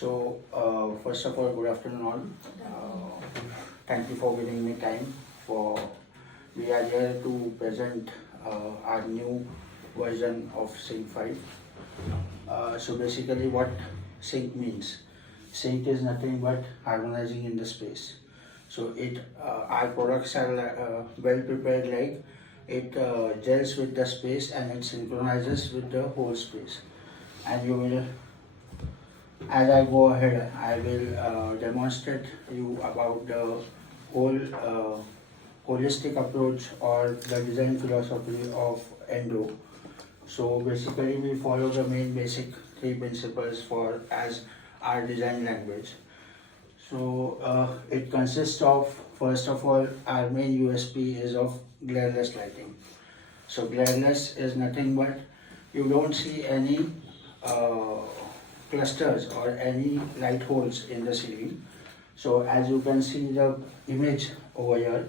First of all, good afternoon all. Thank you for giving me time. We are here to present our new version of Sync 5. So basically, what Sync means. Sync is nothing but harmonizing in the space. So our products are well prepared, like it gels with the space and it synchronizes with the whole space. And you will, as I go ahead, I will demonstrate you about the whole holistic approach or the design philosophy of Endo. So basically, we follow the main basic three principles for as our design language. So it consists of, first of all, our main USP is of glareless lighting. So glareless is nothing but you don't see any clusters or any light holes in the ceiling. So as you can see the image over here,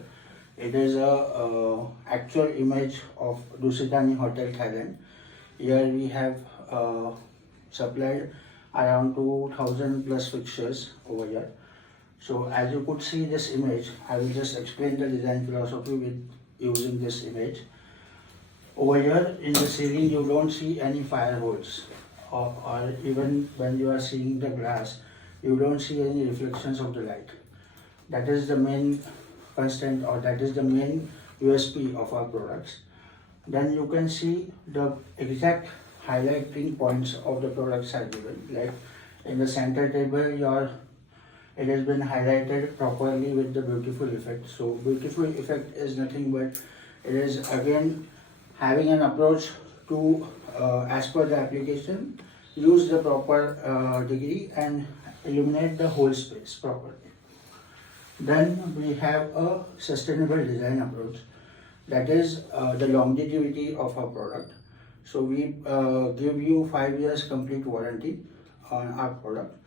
it is a actual image of Dusitani Hotel, Thailand. Here we have supplied around 2000 plus fixtures over here. So as you could see this image, I will just explain the design philosophy with using this image. Over here in the ceiling you don't see any fire holes, or even when you are seeing the glass, you don't see any reflections of the light. That is the main constant, or that is the main USP of our products. Then you can see the exact highlighting points of the products are given. Like in the center table, it has been highlighted properly with the beautiful effect. So beautiful effect is nothing but it is again having an approach to as per the application, use the proper degree and illuminate the whole space properly. Then we have a sustainable design approach, that is the longevity of our product. So we give you 5 years complete warranty on our product,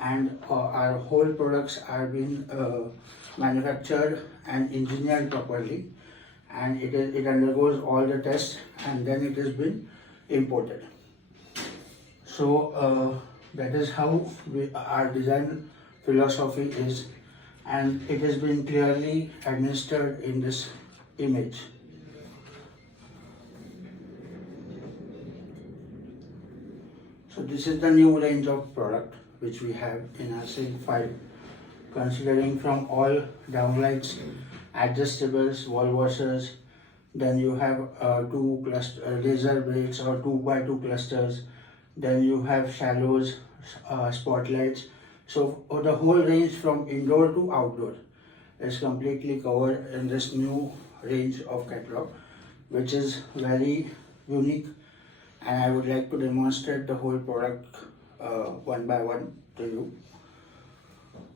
and our whole products are being manufactured and engineered properly, and it undergoes all the tests and then it has been imported. So that is how our design philosophy is, and it has been clearly administered in this image. So this is the new range of product which we have in our Sync 5, considering from all downlights, adjustables, wall washers. Then you have two laser breaks or 2x2 clusters. Then you have shallows, spotlights. So the whole range from indoor to outdoor is completely covered in this new range of catalog, which is very unique, and I would like to demonstrate the whole product one by one to you.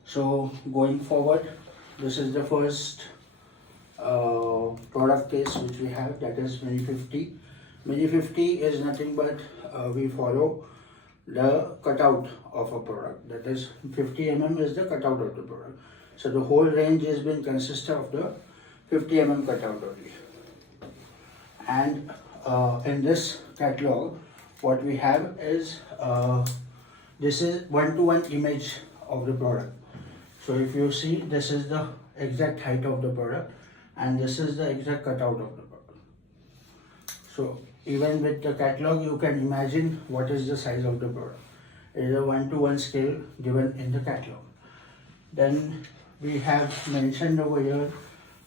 So going forward, this is the first product case which we have, that is Mini 50. Mini 50 is nothing but we follow the cutout of a product, that is 50 mm is the cutout of the product. So the whole range has been consisted of the 50 mm cutout only. And in this catalog, what we have is this is one-to-one image of the product. So if you see, this is the exact height of the product and this is the exact cutout of the product. So even with the catalog, you can imagine what is the size of the product. It is a one-to-one scale given in the catalog. Then we have mentioned over here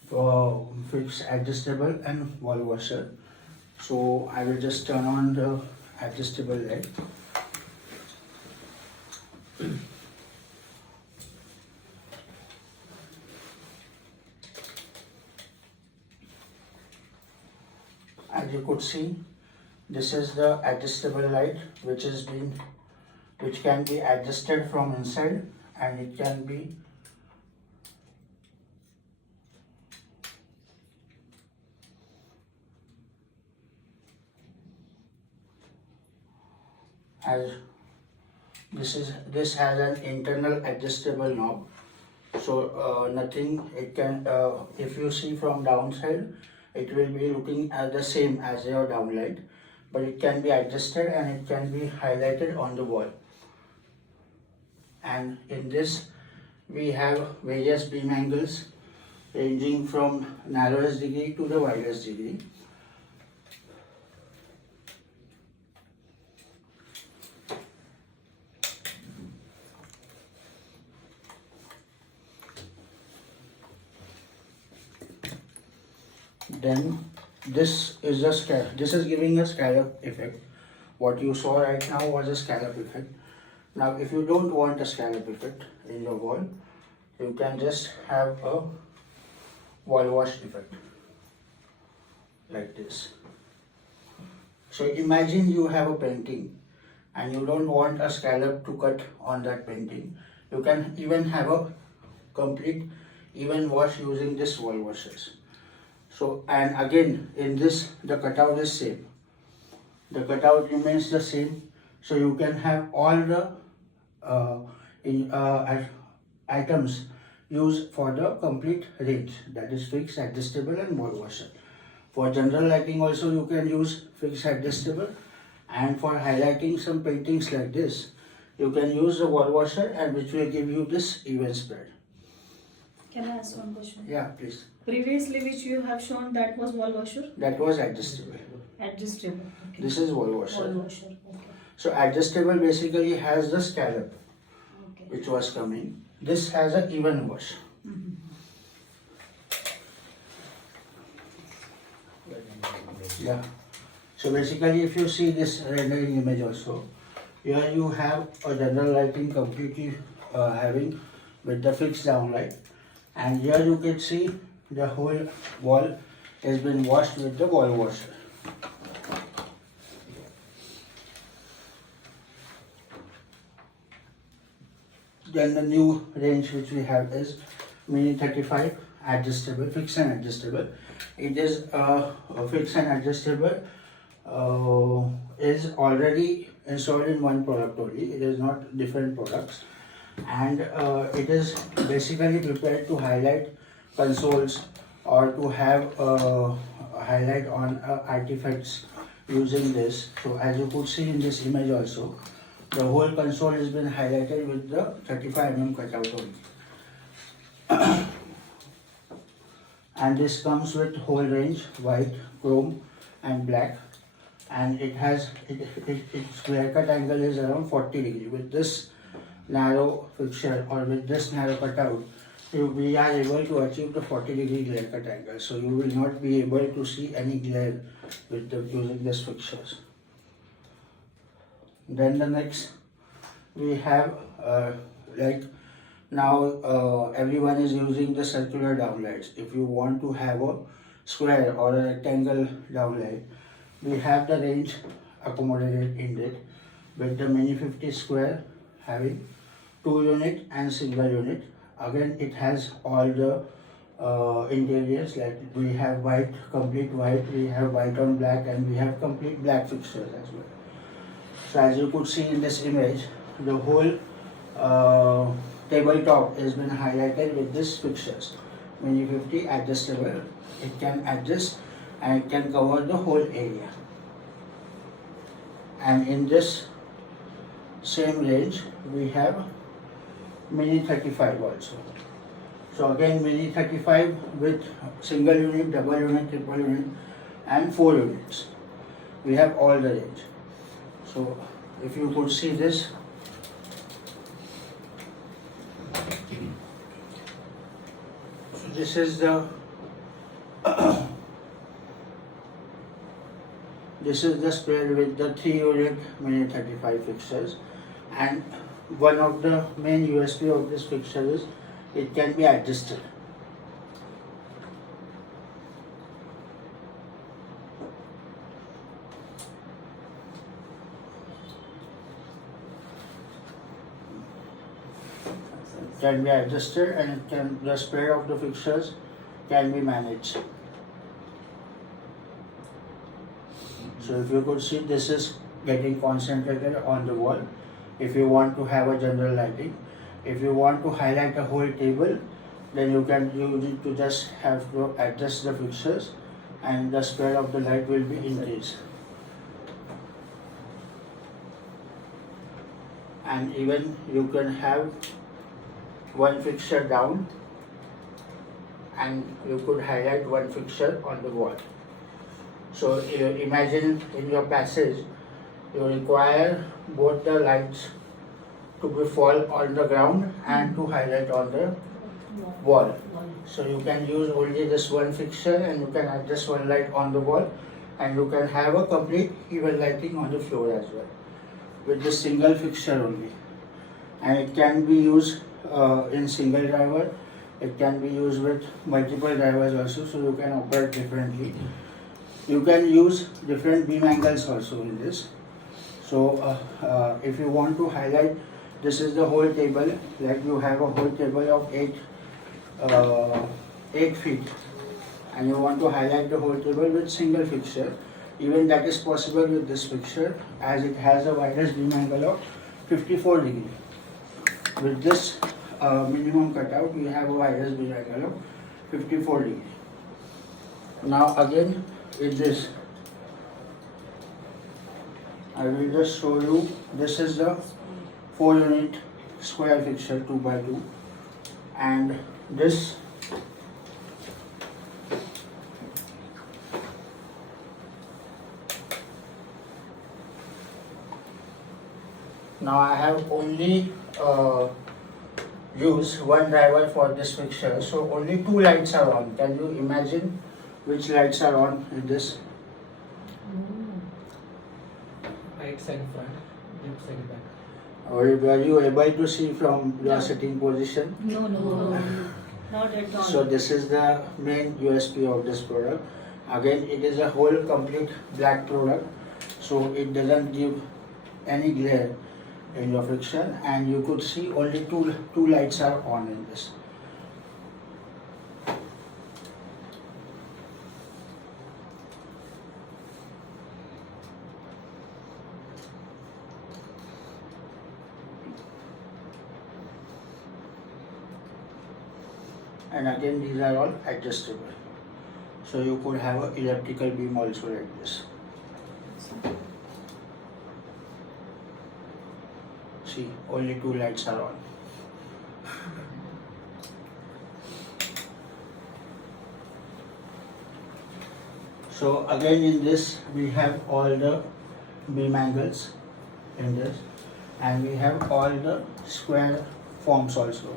for fixed, adjustable and wall washer. So I will just turn on the adjustable light. As you could see, this is the adjustable light which can be adjusted from inside, and it can be as this has an internal adjustable knob. So nothing, it can if you see from downside, it will be looking at the same as your downlight, but it can be adjusted and it can be highlighted on the wall. and in this we have various beam angles ranging from narrowest degree to the widest degree. Then this is giving a scallop effect. What you saw right now was a scallop effect. Now if you don't want a scallop effect in your wall, you can just have a wall wash effect like this. So imagine you have a painting and you don't want a scallop to cut on that painting. You can even have a complete even wash using this wall washers. So, and again in this the cutout is same. The cutout remains the same. So you can have all the items used for the complete range, that is fixed, adjustable and wall washer. For general lighting also you can use fixed, adjustable, and for highlighting some paintings like this you can use the wall washer, and which will give you this even spread. Can I ask one question? Yeah, please. Previously which you have shown, that was wall washer? That was adjustable. Adjustable. Okay. This is wall washer. Wall washer. Okay. So adjustable basically has the scallop, Okay. which was coming. This has an even wash. Yeah. So basically if you see this rendering image also, here you have a general lighting completely having with the fixed downlight, and here you can see the whole wall has been washed with the wall washer. Then the new range which we have is Mini 35 adjustable, fixed and adjustable. It is fixed and adjustable is already installed in one product only. It is not different products, and it is basically prepared to highlight consoles or to have a highlight on artifacts using this. So as you could see in this image also, the whole console has been highlighted with the 35mm cutout only. And this comes with whole range, white, chrome and black, and it has its glare cut angle is around 40 degrees. With this narrow fixture or with this narrow cutout, we are able to achieve the 40-degree glare cut angle. So you will not be able to see any glare with using this fixtures. Then the next we have like now everyone is using the circular downlights. If you want to have a square or a rectangle downlight, we have the range accommodated in it with the Mini 50 square having 2 unit and single unit. Again it has all the interiors, like we have white, complete white, we have white on black, and we have complete black fixtures as well. So as you could see in this image, the whole tabletop has been highlighted with this fixtures. Mini 50 adjustable, it can adjust and it can cover the whole area. And in this same range we have Mini 35 also. So again Mini 35 with single unit, double unit, triple unit and 4 units. We have all the range. So if you could see this, so this is the this is the spread with the 3 unit Mini 35 fixtures, and one of the main USP of this fixture is it can be adjusted. Can be adjusted, and it can, the spread of the fixtures can be managed. So if you could see, this is getting concentrated on the wall. If you want to have a general lighting, if you want to highlight a whole table, then you need to just have to adjust the fixtures and the spread of the light will be increased. and even you can have one fixture down, and you could highlight one fixture on the wall. So imagine in your passage you require both the lights to be fall on the ground and to highlight on the wall. So you can use only this one fixture and you can adjust one light on the wall, and you can have a complete even lighting on the floor as well with this single fixture only. And it can be used in single driver, it can be used with multiple drivers also, so you can operate differently. You can use different beam angles also in this. So if you want to highlight, this is the whole table, like you have a whole table of 8 feet, and you want to highlight the whole table with single fixture. Even that is possible with this fixture, as it has a widest beam angle of 54 degree. With this minimum cutout, we have a widest beam angle of 54 degree. Now again, with this, I will just show you. This is the 4 unit square fixture 2x2, and this now I have only used one driver for this fixture, so only 2 lights are on. Can you imagine which lights are on in this? Right side front, left side back. Or were you able to see from your sitting position? No, not at all. So this is the main USP of this product. Again, it is a whole complete black product, so it doesn't give any glare in your fixture, and you could see only two lights are on in this. And again, these are all adjustable, so you could have an elliptical beam also like this. See, only 2 lights are on. So again, in this we have all the beam angles in this, and we have all the square forms also.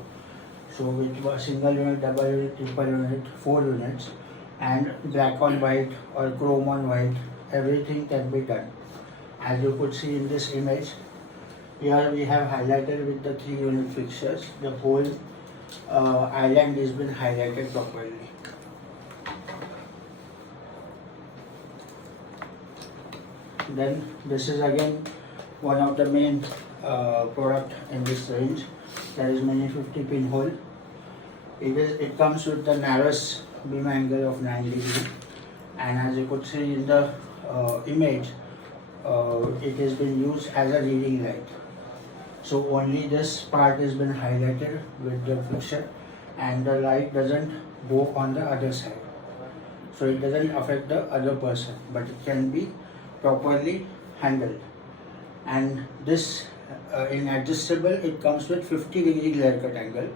So with a single unit, double unit, triple unit, 4 units, and black on white or chrome on white, everything can be done. As you could see in this image, here we have highlighted with the 3 unit fixtures. The whole island has been highlighted properly. Then this is again one of the main product in this range. That is mini 50 pinhole. It comes with the narrowest beam angle of 9 degree, and as you could see in the image, it has been used as a reading light. So only this part has been highlighted with the fixture, and the light doesn't go on the other side. So it doesn't affect the other person, but it can be properly handled. And this in adjustable, it comes with 50 degree glare cut angle,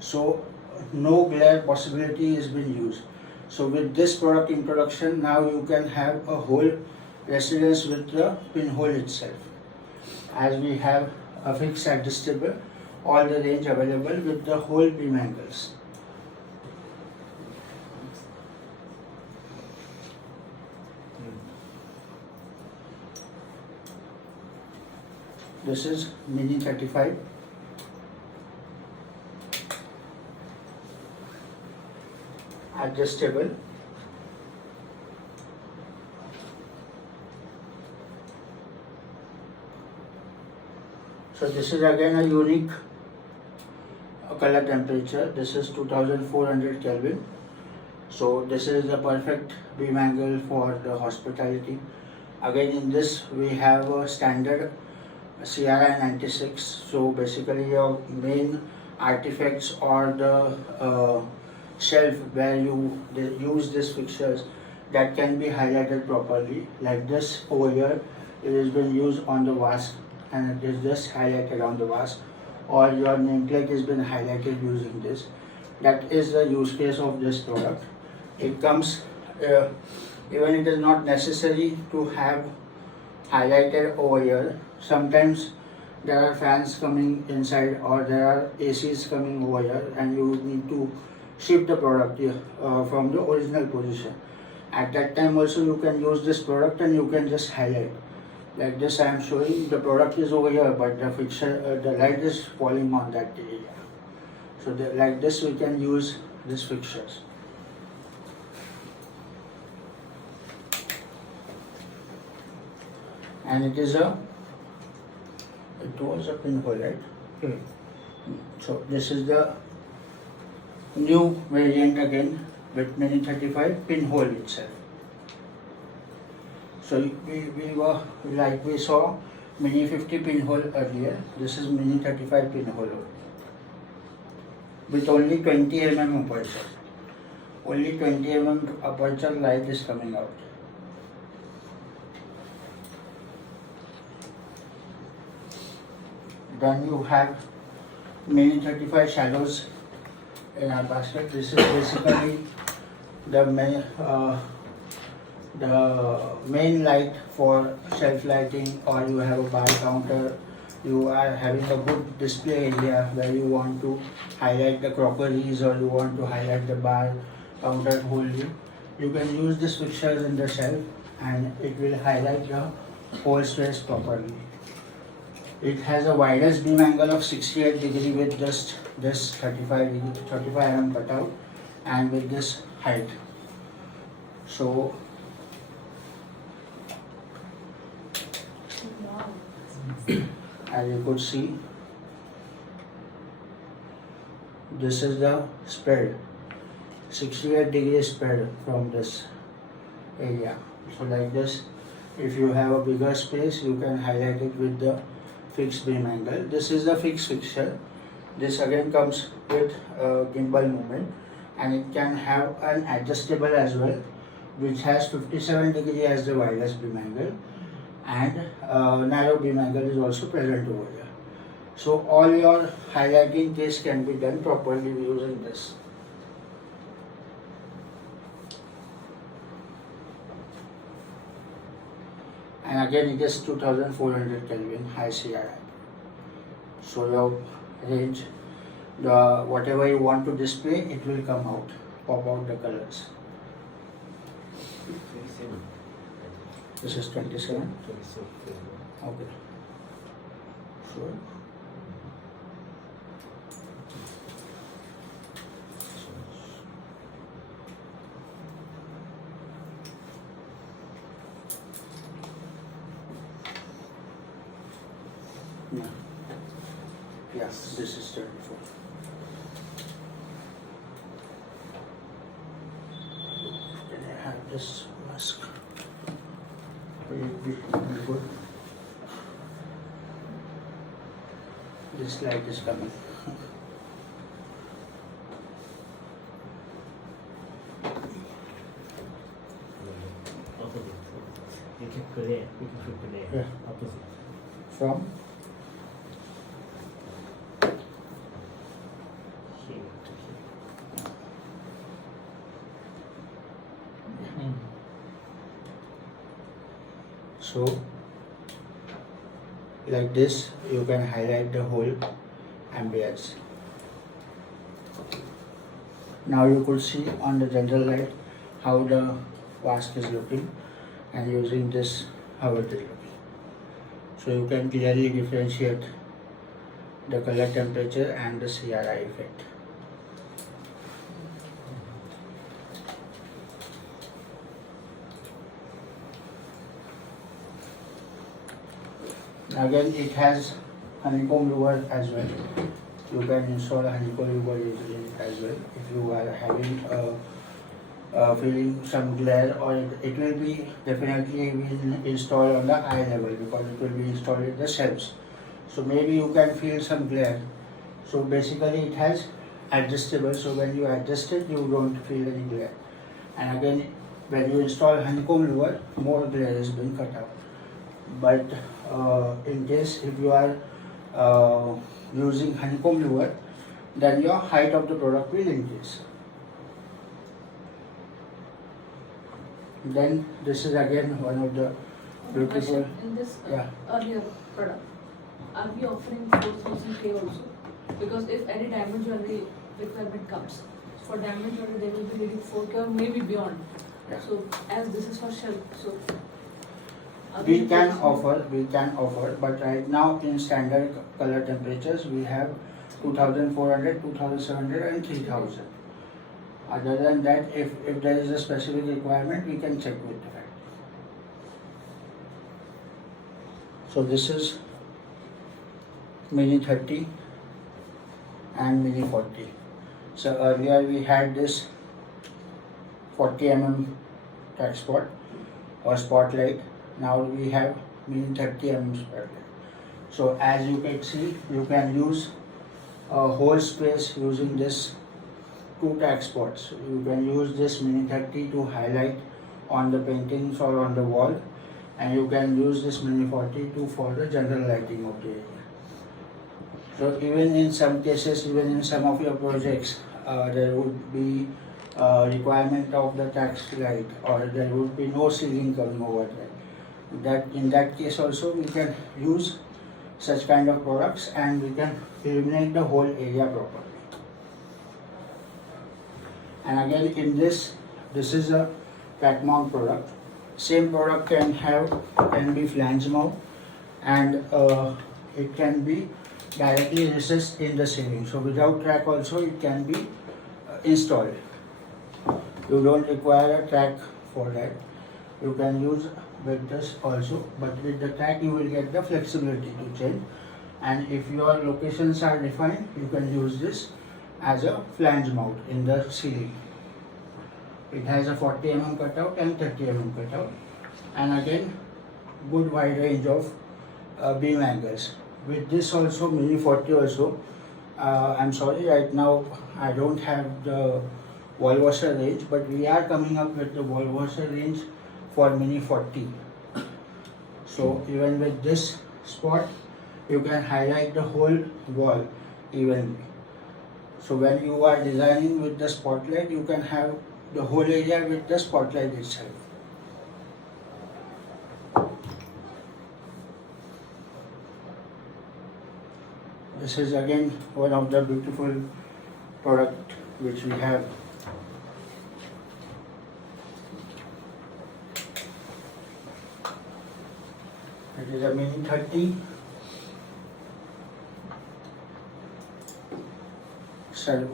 so no glare possibility has been used. So with this product introduction, now you can have a whole residence with the pinhole itself, as we have a fixed adjustable, all the range available with the whole beam angles. This is mini 35. Adjustable. So this is again a unique color temperature. This is 2400 Kelvin. So this is the perfect beam angle for the hospitality. Again, in this we have a standard CRI 96. So basically your main artifacts or the shelf where you use these fixtures, that can be highlighted properly. Like this over here, it has been used on the vase, and it is just highlighted on the vase, or your nameplate has been highlighted using this. That is the use case of this product. It comes, even it is not necessary to have highlighted over here. Sometimes there are fans coming inside or there are ACs coming over here and you need to shift the product from the original position. At that time also you can use this product and you can just highlight. Like this I am showing, the product is over here but the fixture, the light is falling on that area. So like this we can use these fixtures. And it was a pinhole, right? So this is the new variant again with Mini 35 pinhole itself. So we saw Mini 50 pinhole earlier. This is Mini 35 pinhole with only 20 mm aperture. Only 20 mm aperture light is coming out. Then you have Mini 35 shadows in our basket. This is basically the main light for shelf lighting, or you have a bar counter, you are having a good display area where you want to highlight the crockeries or you want to highlight the bar counter wholly. You can use these fixtures in the shelf and it will highlight the whole space properly. It has a widest beam angle of 68 degree with just this 35 mm cutout and with this height. So as you could see, this is the spread, 68 degree spread from this area. So like this, if you have a bigger space, you can highlight it with the fixed beam angle. This is the fixed fixture. This again comes with gimbal movement, and it can have an adjustable as well, which has 57 degree as the widest beam angle, and narrow beam angle is also present over here. So all your highlighting case can be done properly using this. And again it is 2400 Kelvin high CRI. So your range, whatever you want to display, it will come out, pop out the colors. This is 27? Okay. Sure. Yeah. Yes, this is 34. Can I have this mask? Will it be good? This light is coming. You can put it. We can put it Yeah. opposite. From? Here to here. So, like this, you can highlight the whole ambience. Now you could see on the general light how the mask is looking, and using this how it is looking. So you can clearly differentiate the color temperature and the CRI effect. Again, it has honeycomb louver as well. You can install a honeycomb louver in it as well if you are having feeling some glare, or it will be definitely will install on the eye level because it will be installed in the shelves. So maybe you can feel some glare. So basically it has adjustable, so when you adjust it you don't feel any glare. And again, when you install honeycomb louver, more glare is being cut out. But in case if you are using honeycomb viewer, then your height of the product will increase. Then this is again one of the beautiful. Question in this Yeah. earlier product, are we offering 4000K also? Because if any diamond jewelry requirement comes, for diamond jewelry they will be needing 4K or maybe beyond. Yeah. So as this is for shelf, so are We can offer, but right now in standard color temperatures we have 2400, 2700 and 3000. Other than that, if there is a specific requirement, we can check with the factory. So this is Mini 30 and Mini 40. So earlier we had this 40 mm track spot or spotlight. Now we have Mini 30 mm spotlight. So as you can see, you can use a whole space using this 2 track spots. You can use this Mini 30 to highlight on the paintings or on the wall, and you can use this Mini 40 for the general lighting of the area. So even in some cases, even in some of your projects, there would be requirement of the tax light, or there would be no ceiling coming over there. In that case also we can use such kind of products and we can illuminate the whole area properly. And again in this is a flat mount product. Same product can be flange mount, and it can be directly recessed in the ceiling. So without track also it can be installed. You don't require a track for that. You can use with this also, but with the track you will get the flexibility to change. And if your locations are defined, you can use this as a flange mount in the ceiling. It has a 40 mm cutout and 30 mm cutout, and again good wide range of beam angles. With this also, Mini 40 also, I'm sorry right now I don't have the wall washer range, but we are coming up with the wall washer range for Mini 40. So even with this spot, you can highlight the whole wall evenly. So when you are designing with the spotlight, you can have the whole area with the spotlight itself. This is again one of the beautiful product which we have. It is a Mini 30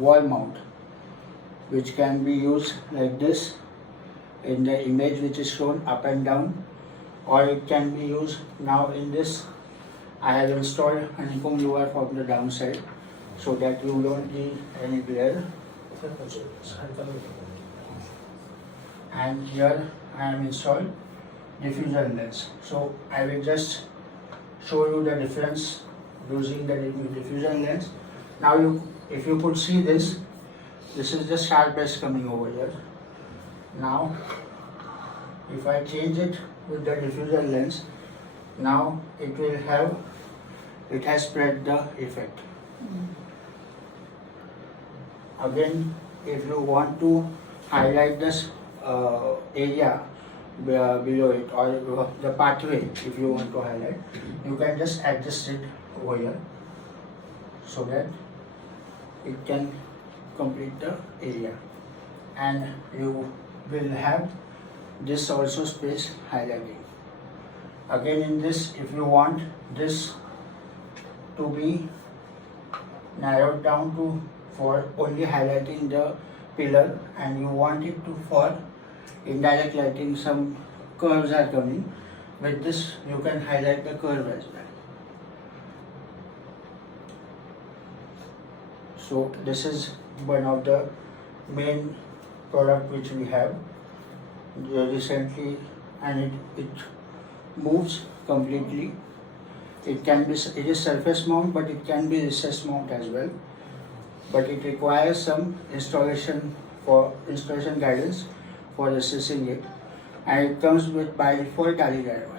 wall mount, which can be used like this in the image which is shown up and down, or it can be used now in this. I have installed honeycomb viewer from the downside so that you don't need any glare. And here I am installed diffusion lens. So I will just show you the difference using the diffusion lens. Now if you could see this is the sharp edge coming over here. Now if I change it with the diffusion lens, now it has spread the effect. Again, if you want to highlight this area below it, or the pathway, if you want to highlight, you can just adjust it over here so that it can complete the area, and you will have this also space highlighting. Again in this, if you want this to be narrowed down to for only highlighting the pillar, and you want it to for indirect lighting, some curves are coming, with this you can highlight the curve as well. So this is one of the main product which we have recently, and it moves completely. It is surface mount, but it can be recessed mount as well. But it requires some installation guidance for recessing it, and it comes with by default tally driver.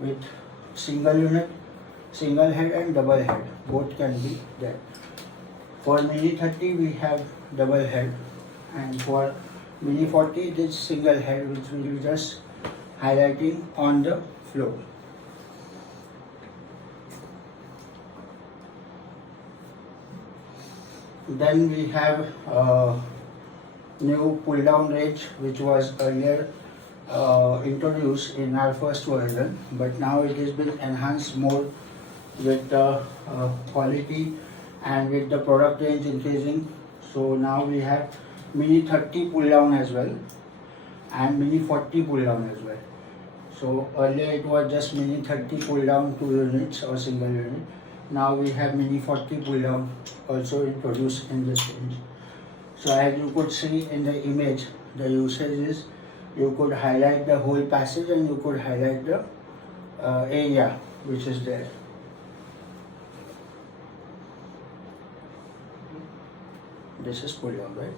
with single unit, single head and double head, both can be there. For Mini 30 we have double head, and for Mini 40 it is single head, which will be just highlighting on the floor. Then we have new pull down range, which was earlier introduced in our first version, but now it has been enhanced more with the quality and with the product range increasing. So now we have Mini 30 pull down as well and Mini 40 pull down as well. So earlier it was just Mini 30 pull down 2 units or single unit. Now we have Mini 40 pull down also introduced in this range. So as you could see in the image, the usage is you could highlight the whole passage and you could highlight the area which is there. This is pull down, right?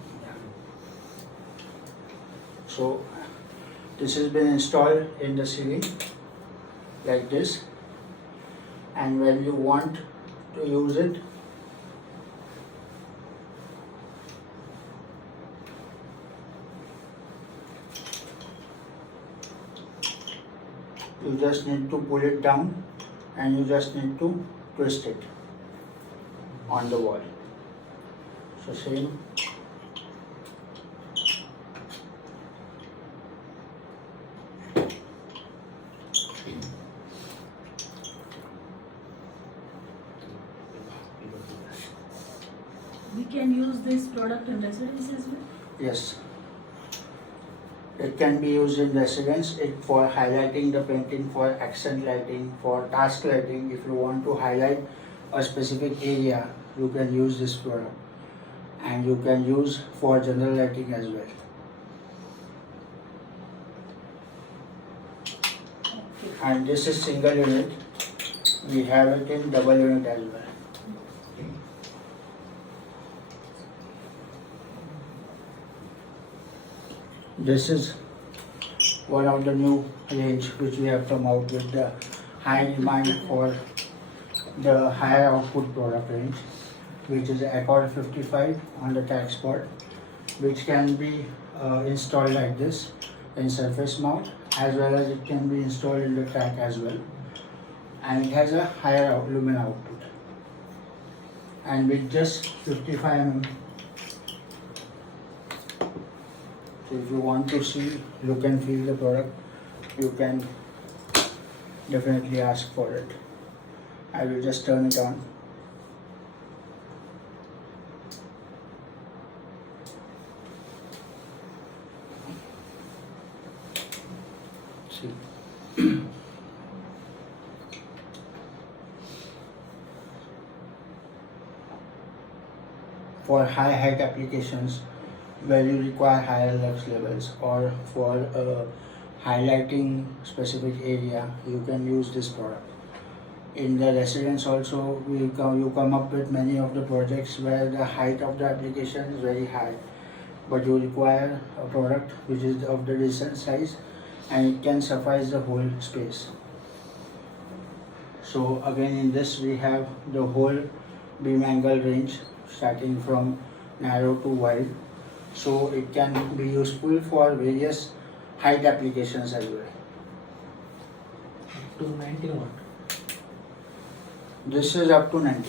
So this has been installed in the ceiling like this, and when you want to use it, you just need to pull it down and you just need to twist it on the wall. So same. We can use this product in residence as well? Yes. It can be used in residence for highlighting the painting, for accent lighting, for task lighting. If you want to highlight a specific area, you can use this product. And you can use for general lighting as well. Okay. And this is single unit. We have it in double unit as well. This is one of the new range which we have come out with, the high demand for the higher output product range, which is Accord 55 on the tack spot, which can be installed like this in surface mount, as well as it can be installed in the tack as well, and it has a higher lumen output, and with just 55 mm. So if you want to see, look and feel the product, you can definitely ask for it. I will just turn it on. See. For high height applications where you require higher lux levels, or for highlighting specific area, you can use this product. In the residence also, you come up with many of the projects where the height of the application is very high, but you require a product which is of the decent size and it can suffice the whole space. So again, in this we have the whole beam angle range starting from narrow to wide, so it can be useful for various height applications as well. To 19 watt. This is up to 90.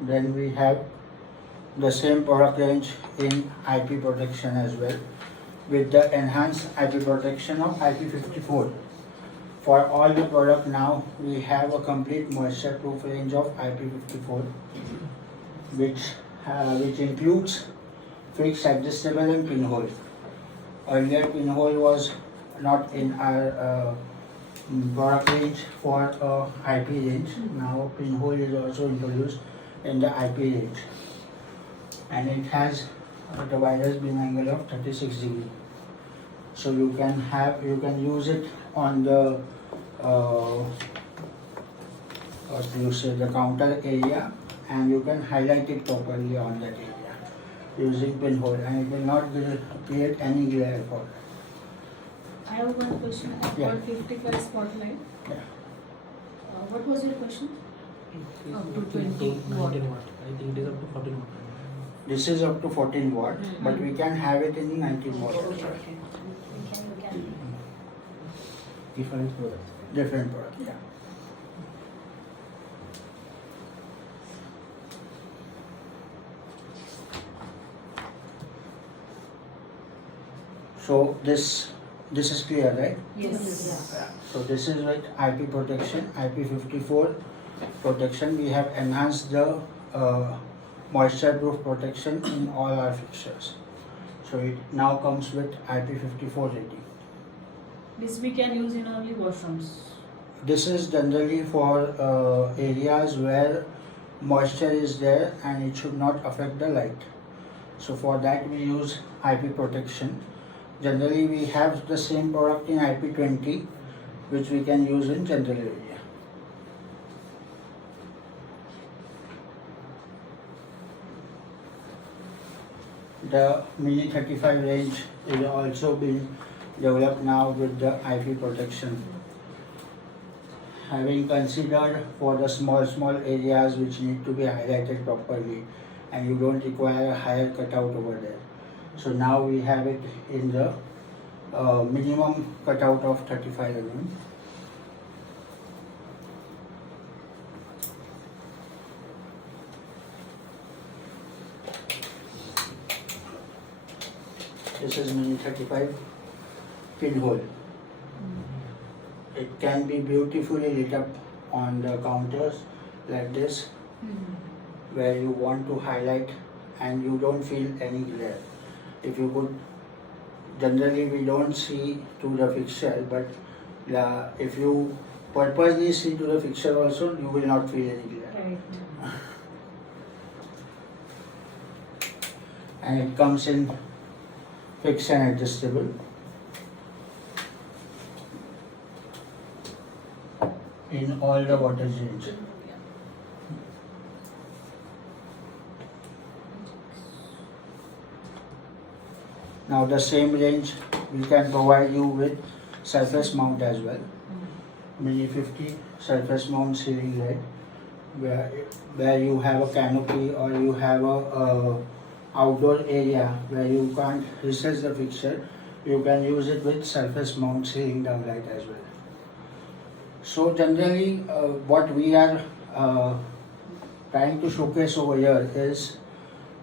Then we have the same product range in IP protection as well, with the enhanced IP protection of IP54. For all the product now, we have a complete moisture proof range of IP54, which includes fixed, adjustable and pinhole. Earlier pinhole was not in our product range for IP range. Now pinhole is also introduced in the IP range, and it has the widest beam angle of 36 degrees. So you can use it on the what you say, the counter area, and you can highlight it properly on that area using pinhole, and it will not create any glare for that. I have one question. I Yeah. got 55 spotlight. Yeah. What was your question? Up to 20 19 watt. I think it is up to 14 watt. This is up to 14 watt, but we can have it in the 19 watt also. Different products. Different product, yeah. So this is clear, right? Yes. Yeah. So this is with IP protection, IP54 protection. We have enhanced the moisture proof protection in all our fixtures. So it now comes with IP54 rating. This we can use in only washrooms. This is generally for areas where moisture is there and it should not affect the light. So for that we use IP protection. Generally we have the same product in IP20, which we can use in general area. The Mini 35 range is also being developed now with the IP protection. Having considered for the small areas which need to be highlighted properly and you don't require a higher cutout over there. So now we have it in the minimum cutout of 35 mm. This is Mini 35 pinhole. It can be beautifully lit up on the counters like this, where you want to highlight and you don't feel any glare. If you put, generally we don't see to the fixture, but if you purposely see to the fixture also, you will not feel any glare. Right. And it comes in fixed and adjustable. In all the wattage range. Now the same range we can provide you with surface mount as well. Mini 50 surface mount ceiling light, where you have a canopy or you have a outdoor area where you can't recess the fixture, you can use it with surface mount ceiling down light as well. So generally what we are trying to showcase over here is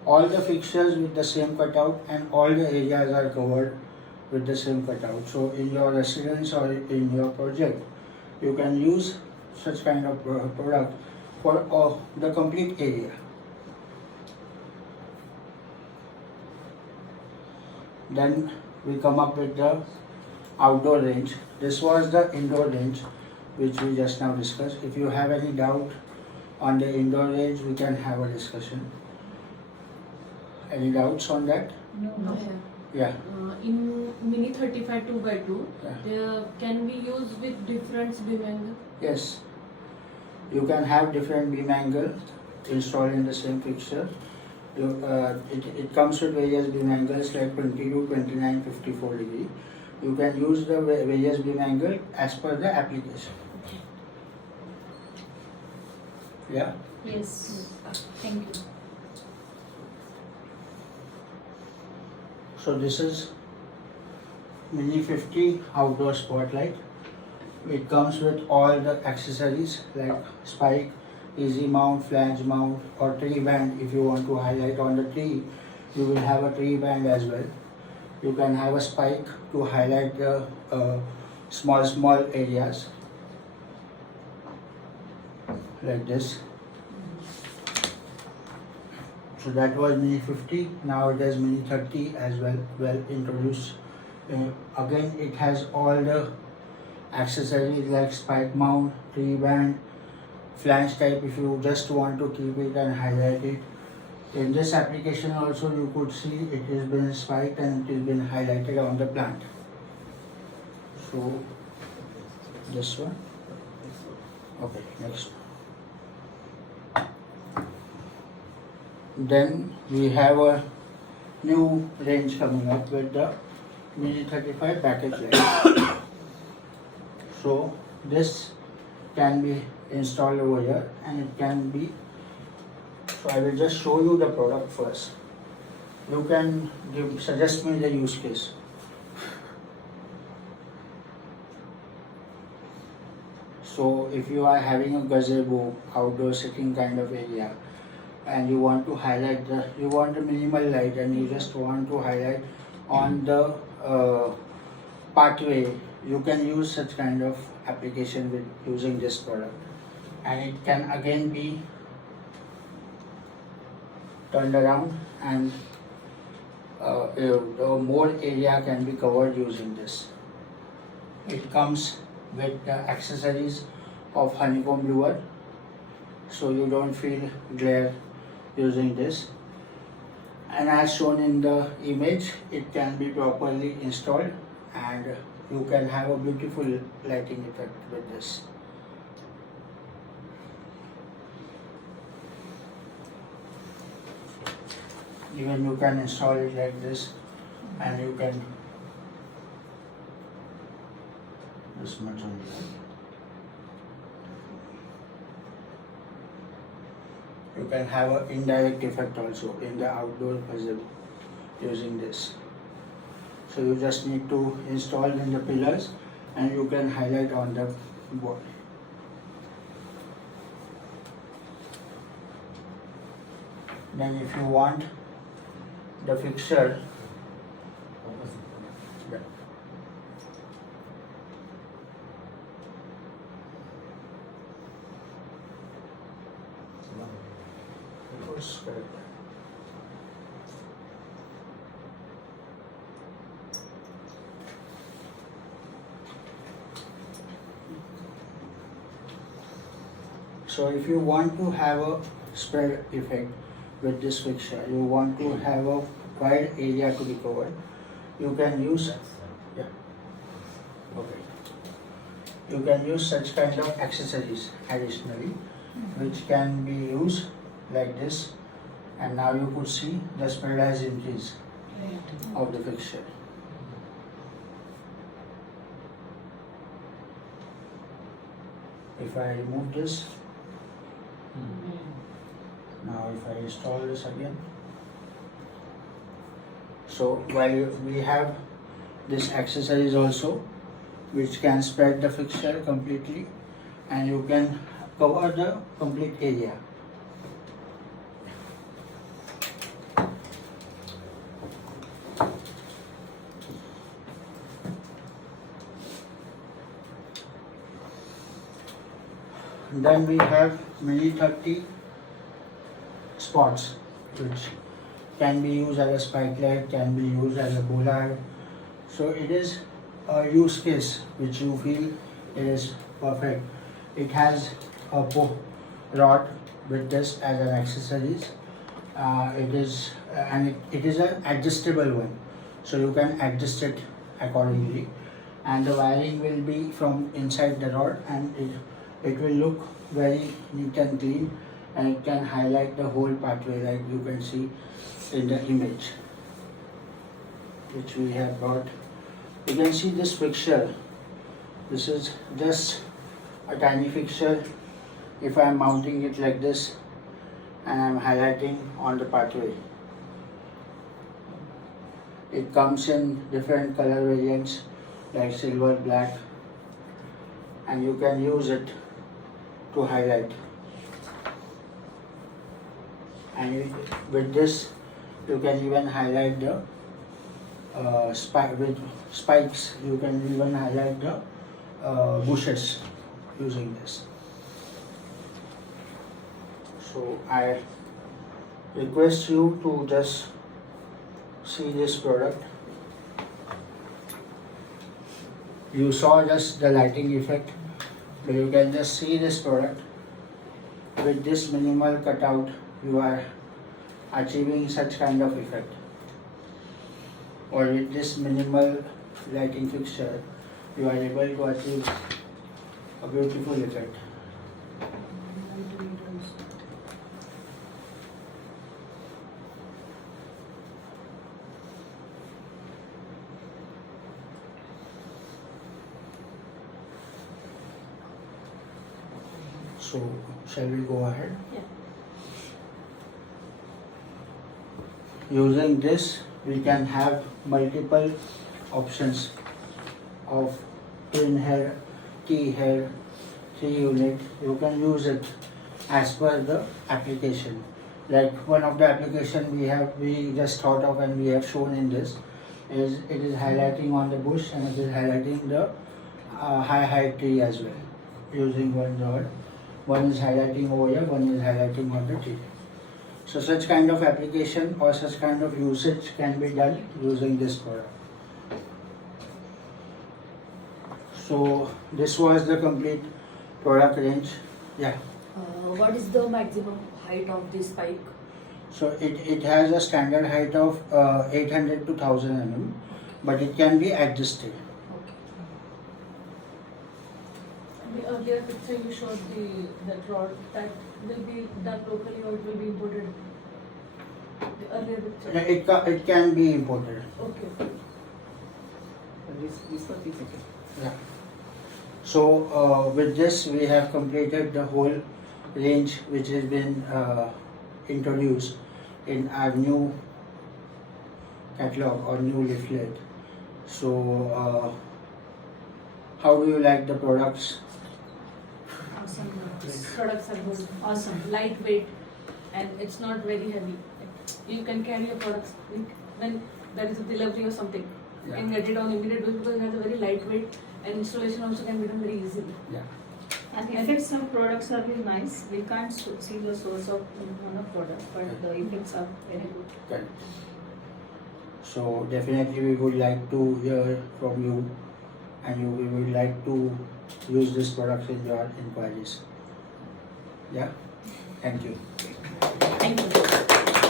all the fixtures with the same cutout and all the areas are covered with the same cutout. So in your residence or in your project, you can use such kind of product for the complete area. Then we come up with the outdoor range. This was the indoor range which we just now discussed. If you have any doubt on the indoor range, we can have a discussion. Any doubts on that? No. Yeah. In Mini 35 2x2, Yeah. can we use with different beam angle? Yes. You can have different beam angle installed in the same fixture. It comes with various beam angles like 22, 29, 54 degree. You can use the various beam angle as per the application. Yeah. Yes. Thank you. So this is Mini 50 outdoor spotlight. It comes with all the accessories like spike, easy mount, flange mount, or tree band. If you want to highlight on the tree, you will have a tree band as well. You can have a spike to highlight the small areas like this. So that was Mini 50. Now it is Mini 30 as well introduced. Again, it has all the accessories like spike mount, tree band, flange type if you just want to keep it and highlight it. In this application also you could see it has been spiked and it has been highlighted on the plant. So this one. Okay, next. Then we have a new range coming up with the Mini 35 package light. So this can be installed over here and it can be, so I will just show you the product first. You can suggest me the use case. So if you are having a gazebo, outdoor sitting kind of area, and you want to highlight you want a minimal light and you just want to highlight on the pathway, you can use such kind of application with using this product. And it can again be turned around and more area can be covered using this. It comes with the accessories of honeycomb lure, so you don't feel glare using this. And as shown in the image, it can be properly installed and you can have a beautiful lighting effect with this. Even you can install it like this and you can this much only. You can have an indirect effect also in the outdoor puzzle using this. So you just need to install in the pillars and you can highlight on the board. Then if you want the fixture, yeah. It was correct. So if you want to have a spread effect with this fixture, you want to have a wide area to be covered, you can use, yeah, okay. You can use such kind of accessories additionally, which can be used like this, and now you could see the spread has increased of the fixture. If I remove this, now if I install this again, so while we have this accessories also which can spread the fixture completely and you can cover the complete area. Then we have Mini 30 spots, which can be used as a spike light, can be used as a bollard. So it is a use case which you feel it is perfect. It has a rod with this as an accessories. It is an adjustable one, so you can adjust it accordingly. And the wiring will be from inside the rod, and it will look very neat and clean, and it can highlight the whole pathway like you can see in the image which we have brought. You can see this fixture. This is just a tiny fixture. If I am mounting it like this and I am highlighting on the pathway, it comes in different color variants like silver, black, and you can use it to highlight. And with this you can even highlight the with spikes. You can even highlight the bushes using this. So I request you to just see this product. You saw just the lighting effect, but you can just see this product. With this minimal cutout, you are achieving such kind of effect. Or with this minimal lighting fixture, you are able to achieve a beautiful effect. So shall we go ahead? Yeah. Using this, we can have multiple options of twin hair, T hair, 3 unit. You can use it as per the application. Like one of the application we just thought of and we have shown in this is it is highlighting on the bush and it is highlighting the high height tree as well using one rod. One is highlighting over here, one is highlighting on the tree. So such kind of application or such kind of usage can be done using this product. So this was the complete product range. Yeah. What is the maximum height of this spike? So it has a standard height of 800 to 1000 mm, but it can be adjusted. Okay. The earlier picture you showed that rod that will be done locally or it will be imported. The earlier picture. It can be imported. Okay. This one is okay. Yeah. So with this we have completed the whole range which has been introduced in our new catalog or new leaflet. So how do you like the products? Awesome. Products are good. Awesome. Lightweight and it's not very heavy. You can carry your products when there is a delivery or something. You can get it on immediate basis because it has a very lightweight and installation also can be done very easily. Yeah. And effects of products are very nice. We can't see the source of one of product, but the effects are very good. Correct. So definitely we would like to hear from you and we would like to use this product in your inquiries. Yeah. Thank you. Thank you.